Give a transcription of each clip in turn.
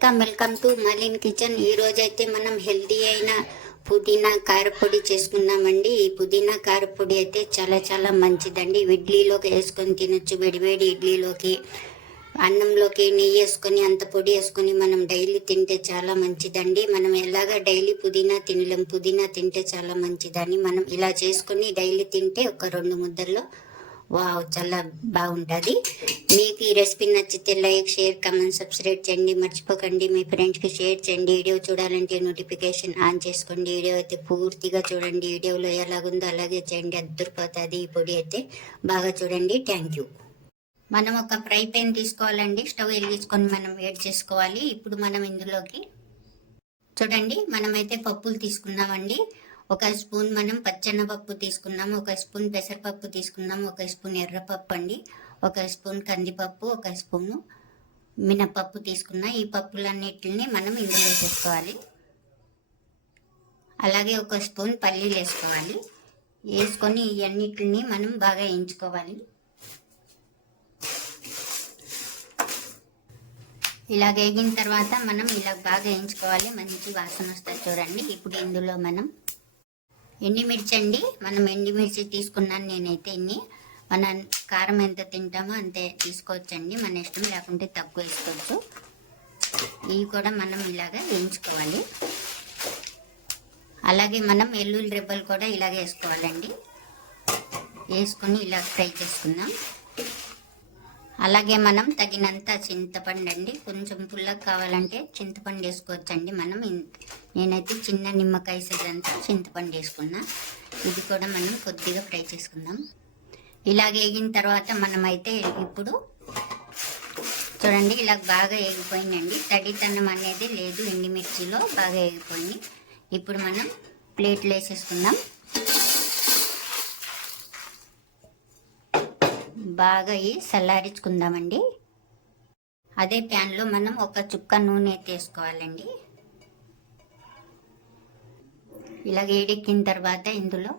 Welcome welcome to Malin kitchen. ఈరోజు అయితే మనం హెల్తీ అయిన పుదీనా కారపొడి చేసుకున్నామండి ఈ పుదీనా కారపొడి అయితే చాలా చాలా మంచిదండి. ఇడ్లీలోకి వేసుకొని తినొచ్చు. వేడివేడి ఇడ్లీలోకి అన్నంలోకి నెయ్యి వేసుకొని అంత పొడి వేసుకొని మనం డైలీ తింటే చాలా మంచిదండి. మనం ఎలాగ డైలీ పుదీనా తినలేం. పుదీనా తింటే చాలా మంచిదని మనం ఇలా చేసుకొని డైలీ తింటే ఒక రెండు ముద్దల్లో వావ్ చాలా బాగుంటుంది. మీకు ఈ రెసిపీ నచ్చితే లైక్ షేర్ కమెంట్ సబ్స్క్రైబ్ చేయండి. మర్చిపోకండి. మీ ఫ్రెండ్స్కి షేర్ చేయండి. వీడియో చూడాలంటే నోటిఫికేషన్ ఆన్ చేసుకోండి. వీడియో అయితే పూర్తిగా చూడండి. వీడియోలో ఎలాగుందో అలాగే చేయండి. అద్దరిపోతుంది ఈ పొడి అయితే. బాగా చూడండి. Thank you. మనం ఒక ఫ్రై పెన్ తీసుకోవాలండి. స్టవ్ వెలిగించుకొని మనం వేడి చేసుకోవాలి. ఇప్పుడు మనం ఇందులోకి చూడండి. మనమైతే పప్పులు తీసుకున్నామండి ఒక స్పూన్ మనం పచ్చెనపప్పు తీసుకున్నాం ఒక స్పూన్ పెసరపప్పు తీసుకున్నాం ఒక స్పూన్ ఎర్రపప్పు అండి ఒక స్పూన్ కందిపప్పు ఒక స్పూను మినపప్పు తీసుకున్న ఈ పప్పులన్నిటిని మనం ఇందులో వేసుకోవాలి. అలాగే ఒక స్పూన్ పల్లీలు వేసుకోవాలి. వేసుకొని ఇవన్నిటిని మనం బాగా వేయించుకోవాలి. ఇలా వేగిన తర్వాత మనం ఇలా బాగా వేయించుకోవాలి. మంచి వాసన వస్తుంది చూడండి. ఇప్పుడు ఇందులో మనం ఎండిమిర్చి అండి మనం ఎండిమిర్చి తీసుకున్నాను నేనైతే ఇన్ని. మన కారం ఎంత తింటామో అంతే తీసుకోవచ్చండి. మన ఇష్టం లేకుంటే తక్కువ వేసుకోవచ్చు. ఇవి కూడా మనం ఇలాగ వేయించుకోవాలి. అలాగే మనం ఎల్లుల్లి రెబ్బలు కూడా ఇలాగే వేసుకోవాలండి. వేసుకొని ఇలా ఫ్రై చేసుకుందాం. అలాగే మనం తగినంత చింతపండు అండి కొంచెం పుల్లగా కావాలంటే చింతపండు వేసుకోవచ్చండి మనం. నేనైతే చిన్న నిమ్మకాయ సైజ్ అంతా చింతపండు వేసుకున్నా. ఇది కూడా మనం కొద్దిగా ఫ్రై చేసుకుందాం. ఇలా వేగిన తర్వాత మనమైతే ఇప్పుడు చూడండి ఇలా బాగా వేగిపోయిందండి. తడితనం అనేది లేదు ఎండిమిర్చిలో బాగా వేగిపోయింది. ఇప్పుడు మనం ప్లేట్లు వేసేసుకుందాం. బాగా ఈ చల్లారించుకుందామండి. అదే ప్యాన్లో మనం ఒక చుక్క నూనె తీసుకోవాలండి ఇలా వేడెక్కిన తర్వాత ఇందులో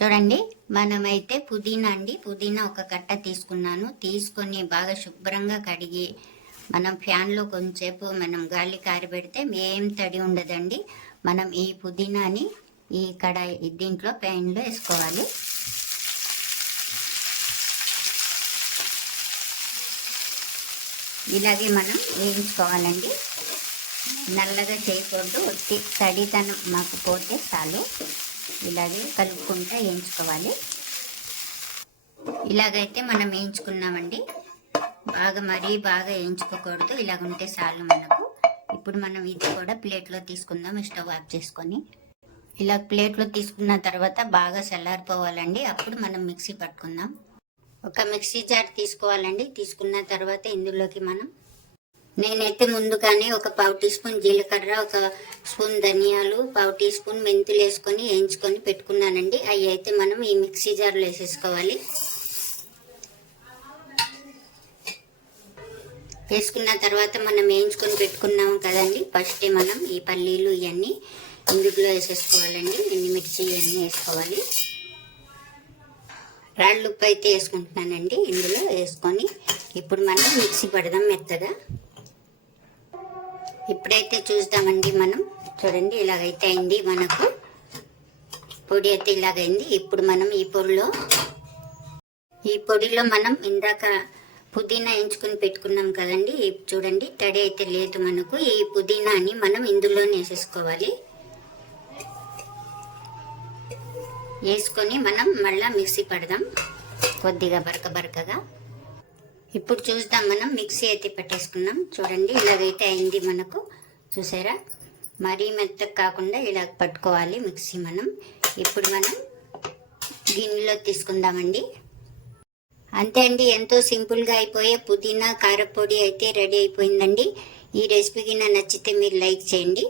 చూడండి మనమైతే పుదీనా అండి పుదీనా ఒక కట్ట తీసుకున్నాను. తీసుకొని బాగా శుభ్రంగా కడిగి మనం ఫ్యాన్లో కొంచెంసేపు మనం గాలి కారిపెడితే ఏం తడి ఉండదండి. మనం ఈ పుదీనాని ఈ కడాయి దీంట్లో ప్యాన్లో వేసుకోవాలి. ఇలాగే మనం వేయించుకోవాలండి. నల్లగా చేయకూడదు. ఒట్టి తడితనం మాకు పోతే చాలు. ఇలాగే కలుపుకుంటూ వేయించుకోవాలి. ఇలాగైతే మనం వేయించుకున్నామండి. బాగా మరీ బాగా వేయించుకోకూడదు. ఇలాగ ఉంటే చాలు మనకు. ఇప్పుడు మనం ఇది కూడా ప్లేట్లో తీసుకుందాం స్టవ్ ఆఫ్ చేసుకొని. ఇలా ప్లేట్లో తీసుకున్న తర్వాత బాగా చల్లారిపోవాలండి. అప్పుడు మనం మిక్సీ పట్టుకుందాం. ఒక మిక్సీ జార్ తీసుకోవాలండి. తీసుకున్న తర్వాత ఇందులోకి మనం నేనైతే ముందుగానే ఒక పావు టీ స్పూన్ జీలకర్ర ఒక స్పూన్ ధనియాలు పావు టీ స్పూన్ మెంతులు వేసుకొని వేయించుకొని పెట్టుకున్నానండి. అవి అయితే మనం ఈ మిక్సీ జార్లో వేసేసుకోవాలి. వేసుకున్న తర్వాత మనం వేయించుకొని పెట్టుకున్నాము కదండి. ఫస్ట్ మనం ఈ పల్లీలు ఇవన్నీ ఇందులో వేసేసుకోవాలండి. ఎండి మిర్చి ఇవన్నీ వేసుకోవాలి. రాళ్ళు ఉప్పు అయితే వేసుకుంటున్నానండి ఇందులో వేసుకొని ఇప్పుడు మనం మిక్సీ పడదాం మెత్తగా. ఇప్పుడైతే చూద్దామండి మనం. చూడండి ఇలాగైతే అయింది మనకు. పొడి అయితే ఇలాగైంది ఇప్పుడు మనం ఈ పొడిలో ఈ పొడిలో మనం ఇందాక పుదీనా ఎంచుకొని పెట్టుకున్నాం కదండి. చూడండి తడి అయితే లేదు మనకు. ఈ పుదీనాని మనం ఇందులోనే వేసేసుకోవాలి. వేసుకొని మనం మళ్ళీ మిక్సీ పడదాం. కొద్దిగా బరక బరకగా. ఇప్పుడు చూద్దాం మనం మిక్సీ అయితే పట్టేసుకున్నాం చూడండి ఇలాగైతే అయింది మనకు. చూసారా? మరీ మెత్తగా కాకుండా ఇలా పట్టుకోవాలి మిక్సీ మనం. ఇప్పుడు మనం గిన్నెలో తీసుకుందామండి. అంతే అండి ఎంతో సింపుల్గా అయిపోయే పుదీనా కారపొడి అయితే రెడీ అయిపోయిందండి. ఈ రెసిపీకి నచ్చితే మీరు లైక్ చేయండి.